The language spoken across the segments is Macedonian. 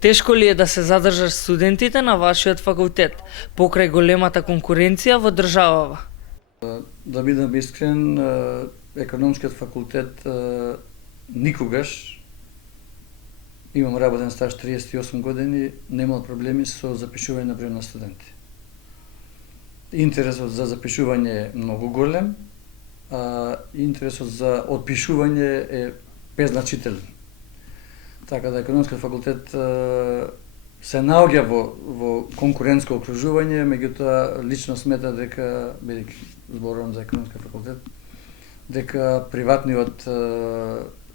Тешко ли е да се задржаш студентите на вашиот факултет, покрај големата конкуренција во државава? Да бидам искрен, економскиот факултет никогаш, имам работен стаж 38 години, немал проблеми со запишување на број на студенти. Интересот за запишување е многу голем, а интересот за отпишување е беззначителен. Така да економскиот факултет се наоѓа во конкурентско окружување, меѓутоа лично смета дека, бидејќи зборувам за економскиот факултет, дека приватниот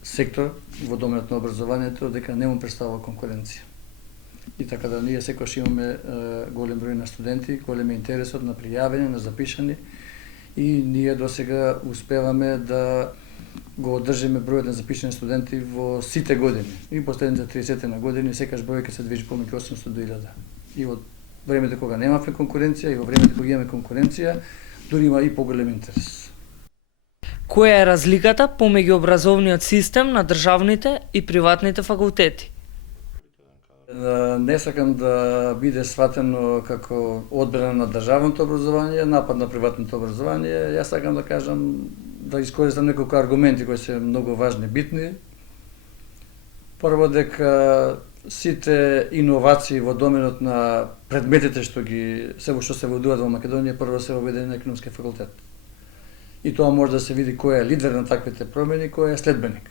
сектор во доменот на образованието дека не му представува конкуренција. И така да ние секогаш имаме голем број на студенти, голем интересот на пријавени, на запишани и ние досега успеваме да го одржиме бројот на запишани студенти во сите години. И последните 30 на години секогаш бројка се движи помеѓу 800 до 1000. И во времето кога немавме конкуренција и во времето кога имаме конкуренција, дури има и поголем интерес. Која е разликата помеѓу образовниот систем на државните и приватните факултети? Не сакам да биде сватено како одбрана на државното образование, напад на приватното образование. Јас сакам да кажам, да искористам неколку аргументи кои се многу важни, битни. Прво, дека сите иновации во доменот на предметите што се водуваат во Македонија, прво се воведени на економскиот факултет. И тоа може да се види кој е лидер на таквите промени, кој е следбеник.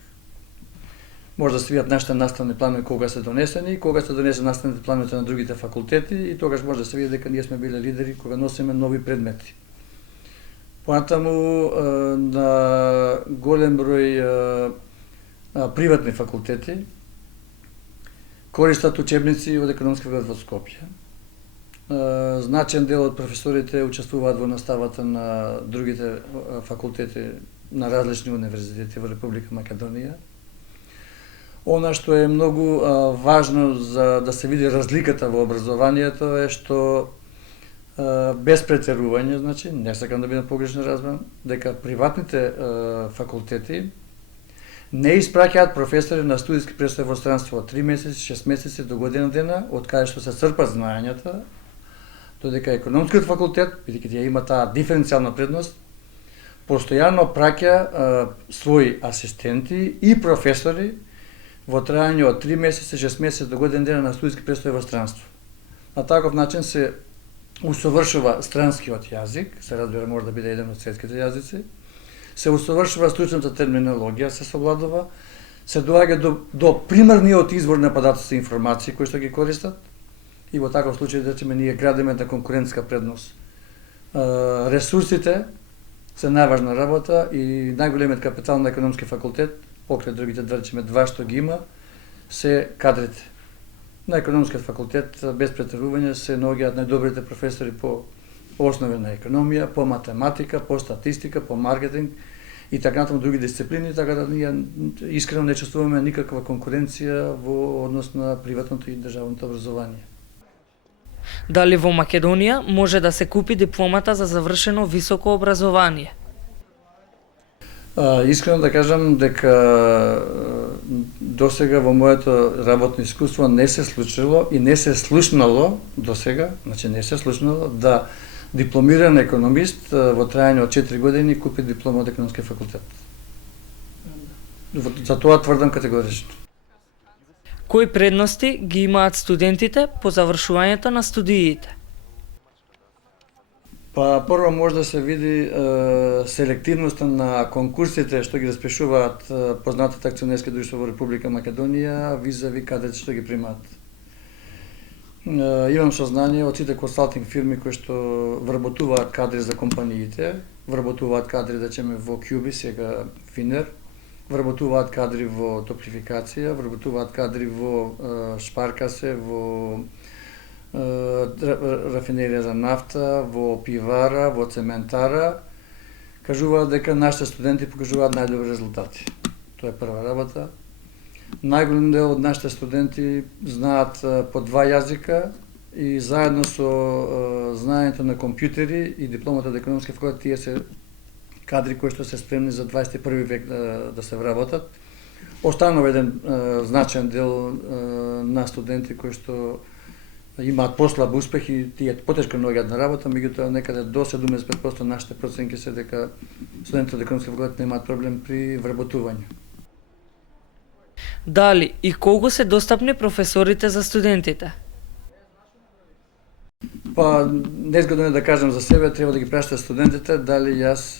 Може да се видат нашите наставни планови кога се донесени и кога се донесени наставните планови на другите факултети и тогаш може да се види дека ние сме биле лидери кога носиме нови предмети. Понатаму на голем број приватни факултети користат учебници од економски факултет во Скопје. Значен дел од професорите учествуваат во наставата на другите факултети на различни универзитети во Република Македонија. Она што е многу важно за да се види разликата во образованието е што без претерување, значи, не сакам да бидам погрешно разбран, дека приватните факултети не испраќаат професори на студиски престој во странство од 3 месеци, 6 месеци до година дена, од каде што се црпат знаењата, додека економскиот факултет, бидејќи ја има таа диференцијална предност, постојано праќа своји асистенти и професори во трајање од 3 месеци, 6 месеци до година дена на студиски престој во странство. На таков начин се усовршува странскиот јазик, се разбира може да биде еден од светските јазици, се усовршува стручната терминологија, се совладува, се доаѓа до примерниот извор на податоци и информации кои што ги користат и во таков случај речеме ние градиме на конкурентска предност. Ресурсите се најважна работа и најголемиот капитал на економски факултет, покрај другите да речеме два што ги има, се кадрите. На економскиот факултет без претерување се наоѓаат најдобрите професори по основи на економија, по математика, по статистика, по маркетинг и така натаму други дисциплини, така да ние искрено не чувствуваме никаква конкуренција во однос на приватното и државното образование. Дали во Македонија може да се купи дипломата за завршено високо образование? Искрено да кажам дека досега во моето работно искуство не се случило и не се слушнало досега, значи не се слушнало да дипломиран економист во трајање од 4 години купи диплома од економскиот факултет. За тоа тврдам категорично. Кои предности ги имаат студентите по завршувањето на студиите? Па прво може да се види селективноста на конкурсите што ги распишуваат познатите акционерски друштва во Република Македонија визави кадрите што ги примаат. Имам сознание од сите консалтинг фирми кои што вработуваат кадри за компаниите, вработуваат кадри да речеме во Кјуби, сега Финер, вработуваат кадри во топлификација, вработуваат кадри во Шпаркасе, во рафинерија за нафта, во пивара, во цементара, кажуваат дека нашите студенти покажуваат најдобри резултати. Тоа е прва работа. Најголем дел од нашите студенти знаат по 2 јазика и заедно со знаењето на компјутери и дипломата од економски факултет тие се кадри кои што се спремни за 21 век да се вработат. Останува еден значаен дел на студенти кои што имаат послаб успех и тие потешко наоѓаат на работа, меѓутоа некаде до 75% нашите проценки се дека студентите од економски факултет немаат проблем при вработување. Дали и колку се достапни професорите за студентите? Па, незгодно е да кажам за себе, треба да ги прашате студентите дали јас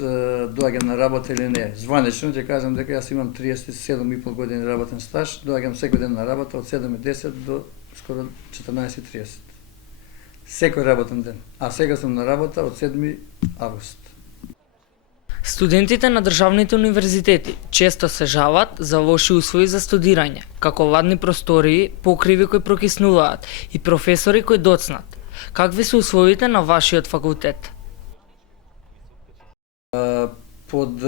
доаѓам на работа или не. Званично ќе кажам дека јас имам 37,5 години работен стаж, доаѓам секој ден на работа од 7:10 до скоро 14:30. Секој работен ден. А сега сум на работа од 7 август. Студентите на државните универзитети често се жалат за лоши услови за студирање, како ладни простории, покриви кои прокиснуваат и професори кои доцнат. Какви се условите на вашиот факултет? Под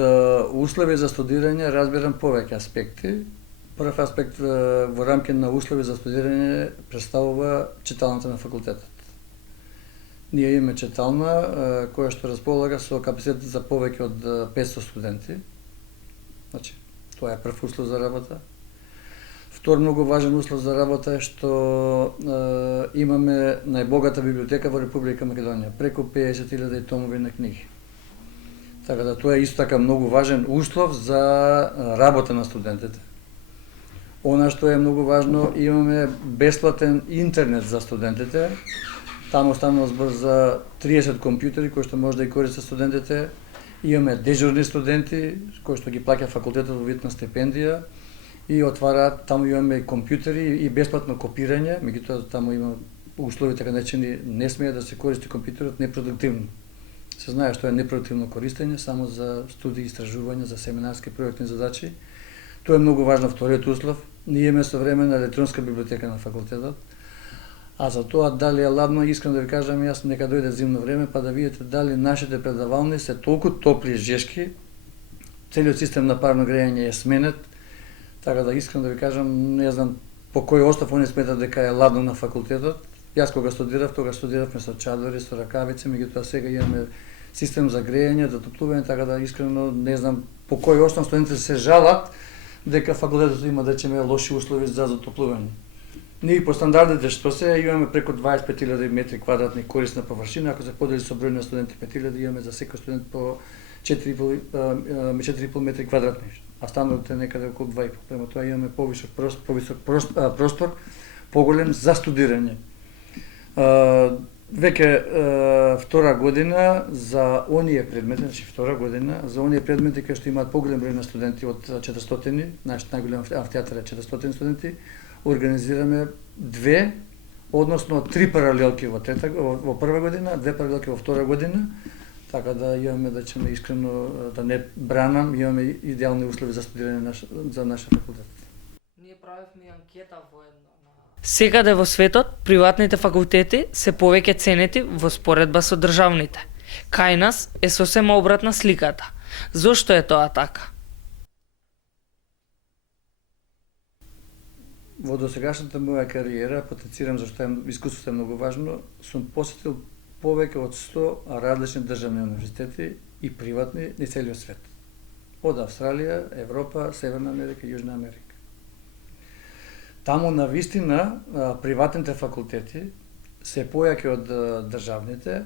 услови за студирање разбирам повеќе аспекти. Прв аспект во рамки на услови за студирање представува читалната на факултетот. Ние имаме читална која што располага со капацитет за повеќе од 500 студенти. Значи, тоа е прв услов за работа. Втор многу важен услов за работа е што имаме најбогата библиотека во Република Македонија, преку 50.000 томови на книги. Така да тоа е исто така многу важен услов за работа на студентите. Она што е многу важно, имаме бесплатен интернет за студентите. Таму станува збор за 30 компјутери кои што може да ги користат студентите. Имаме дежурни студенти кои што ги плаќа факултетот во вид на стипендија и отвараат, таму имаме компјутери и бесплатно копирање, меѓутоа таму има услови така наречени не смее да се користи компјутерот непродуктивно. Се знае што е непродуктивно користење само за студии, истражувања, за семинарски проектни задачи. Тоа е многу важно, вториот услов. Ние имаме современа електронска библиотека на факултетот. А за тоа дали е ладно, искам да ви кажам, јас нека дојде зимно време па да видите дали нашите предавални се толку топли и жешки, целиот систем на парно грејање е сменет, така да искам да ви кажам, не знам по кој остав они сметат дека е ладно на факултетот. Јас кога студиравме со чадори, со ракавици, меѓутоа сега имаме систем за грејање, за топлување, така да искрено не знам по кој основ студентите се жалат дека факултетот има да речеме лоши услови за затоплување. Ние по стандардите што се имаме преку 25.000 метри квадратни корисна површина, ако се подели со број на студенти 5.000, имаме за секој студент по 4,5 метри квадратни, а стандардот е некаде околу 2,5. Према тоа имаме повисок простор, поголем за студирање. Веќе втора година за оние предмети, значи втора година, за оние предмети кои што имаат поголем број на студенти од 400, нашиот најголем амфитеатар е 400 студенти, организираме 2, односно 3 паралелки во прва година, 2 паралелки во втора година, така да имаме да чеме искрено да не бранам, имаме идеални услови за студирање за нашиот факултет. Ние правевме анкета во едно. Секаде во светот, приватните факултети се повеќе ценети во споредба со државните. Кај нас е сосема обратна сликата. Зошто е тоа така? Во досегашната моја кариера, потенцирам зашто искуството е многу важно, сум посетил повеќе од 100 различни државни универзитети и приватни на целиот свет. Од Австралија, Европа, Северна Америка и Јужна Америка. Таму на вистина приватните факултети се појаки од државните,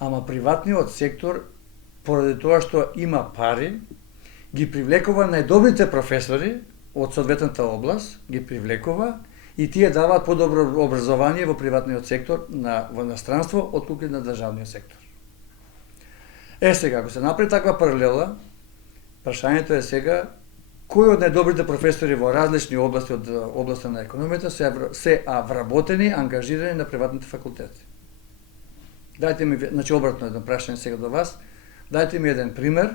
ама приватниот сектор, поради тоа што има пари, ги привлекува најдобрите професори од соодветната област, ги привлекува и тие даваат подобро образование во приватниот сектор во иностранство отколку на државниот сектор. Сега, ако се направи таква паралела, прашањето е сега кои од најдобрите професори во различни области од областа на економијата се вработени, ангажирани на приватните факултети. Дајте ми, значи обратно едно прашање сега до вас, дајте ми еден пример,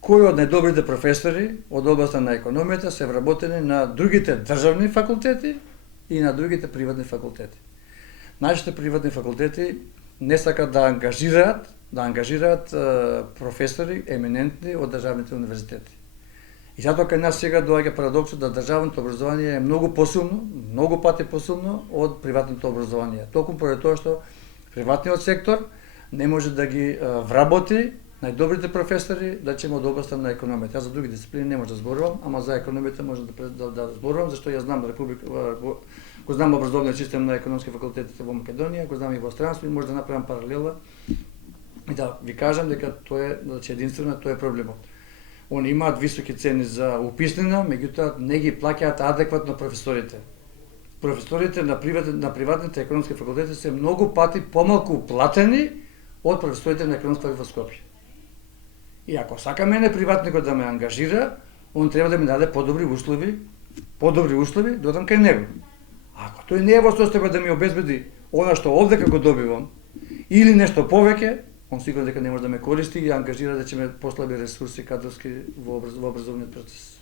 кои од најдобрите професори од областа на економијата се вработени на другите државни факултети и на другите приватни факултети. Нашите приватни факултети не сакат да ангажираат професори еминентни од државните универзитети. И затоа кај нас сега доаѓа парадоксот да државното образование е многу посилно, многу пати посилно од приватното образование. Токму поради тоа што приватниот сектор не може да ги вработи најдобрите професори да ќе од областта на економијата. Јас за други дисциплини не можам да зборувам, ама за економијата можам да зборувам, зашто ја знам го знам образовниот систем на економски факултетите во Македонија, го знам и во странство и може да направам паралела. И да ви кажам дека тоа е, значи единствено тоа е проблемот. Они имаат високи цени за уписнина, меѓутоа не ги плаќаат адекватно професорите. Професорите на приватните економски факултети се многу пати помалку платени од професорите на економски во Скопје. И ако сака мене приватникот да ме ангажира, он треба да ми даде подобри услови додам кај него. Ако тој не е во состојба да ми обезбеди она што овдека го добивам или нешто повеќе, он сигурно дека не може да ме користи и ангажира да ќе ме послаби ресурси кадрски во образовниот процес.